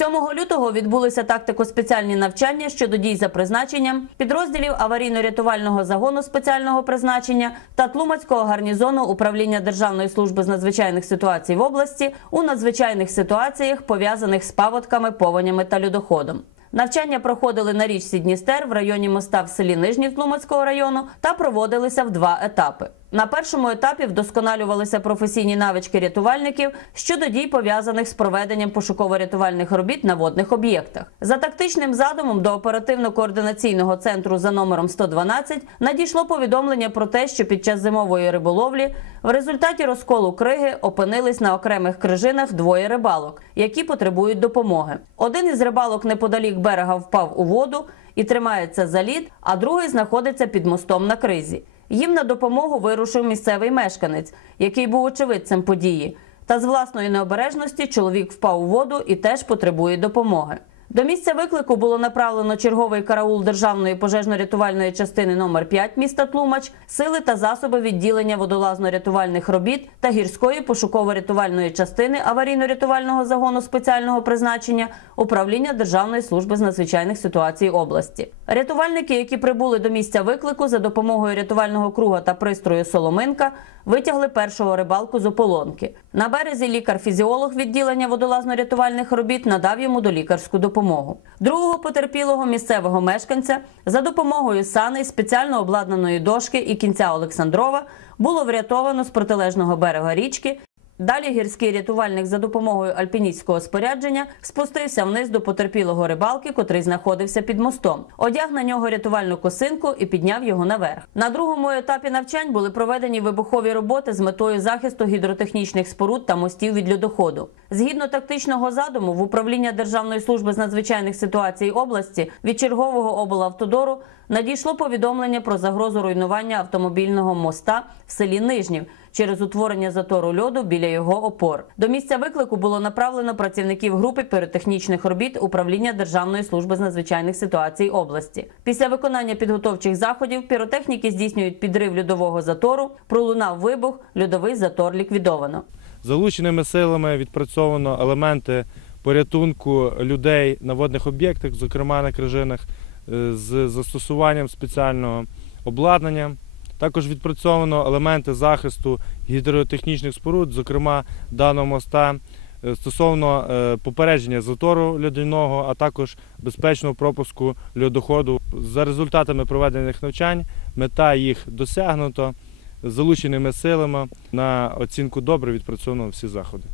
7 лютого відбулися тактико-спеціальні навчання щодо дій за призначенням підрозділів аварійно-рятувального загону спеціального призначення та Тлумацького гарнізону управління Державної служби з надзвичайних ситуацій в області у надзвичайних ситуаціях, пов'язаних з паводками, повенями та льодоходом. Навчання проходили на річці Дністер в районі моста в селі Нижній Тлумацького району та проводилися в два етапи. На першому етапі вдосконалювалися професійні навички рятувальників щодо дій пов'язаних з проведенням пошуково-рятувальних робіт на водних об'єктах. За тактичним задумом до оперативно-координаційного центру за номером 112 надійшло повідомлення про те, що під час зимової риболовлі в результаті розколу криги опинились на окремих крижинах двоє рибалок, які потребують допомоги. Один із рибалок неподалік берега впав у воду і тримається за лід, а другий знаходиться під мостом на кризі. Їм на допомогу вирушив місцевий мешканець, який був очевидцем події. Та з власної необережності чоловік впав у воду і теж потребує допомоги. До місця виклику було направлено черговий караул Державної пожежно-рятувальної частини номер 5 міста Тлумач, сили та засоби відділення водолазно-рятувальних робіт та гірської пошуково-рятувальної частини аварійно-рятувального загону спеціального призначення управління Державної служби з надзвичайних ситуацій області. Рятувальники, які прибули до місця виклику за допомогою рятувального круга та пристрою Соломинка, витягли першого рибалку з ополонки. На березі лікар-фізіолог відділення водолазно-рятувальних робіт надав йому долікарську допомогу. Другого потерпілого місцевого мешканця за допомогою сани, спеціально обладнаної дошки і кінця Олександрова було врятовано з протилежного берега річки. Далі гірський рятувальник за допомогою альпіністського спорядження спустився вниз до потерпілого рибалки, котрий знаходився під мостом. Одяг на нього рятувальну косинку і підняв його наверх. На другому етапі навчань були проведені вибухові роботи з метою захисту гідротехнічних споруд та мостів від льодоходу. Згідно тактичного задуму, в управління Державної служби з надзвичайних ситуацій області від чергового облавтодору надійшло повідомлення про загрозу руйнування автомобільного моста в селі Нижнів через утворення затору льоду біля його опор. До місця виклику було направлено працівників групи піротехнічних робіт управління Державної служби з надзвичайних ситуацій області. Після виконання підготовчих заходів піротехніки здійснюють підрив льодового затору. Пролунав вибух, льодовий затор ліквідовано. Залученими силами відпрацьовано елементи порятунку людей на водних об'єктах, зокрема на крижинах, е, з застосуванням спеціального обладнання. Також відпрацьовано елементи захисту гідротехнічних споруд, зокрема даного моста, е, стосовно е, попередження затору льодяного, а також безпечного пропуску льодоходу. За результатами проведених навчань мета їх досягнуто. Залученими силами на оцінку добре відпрацьовано всі заходи.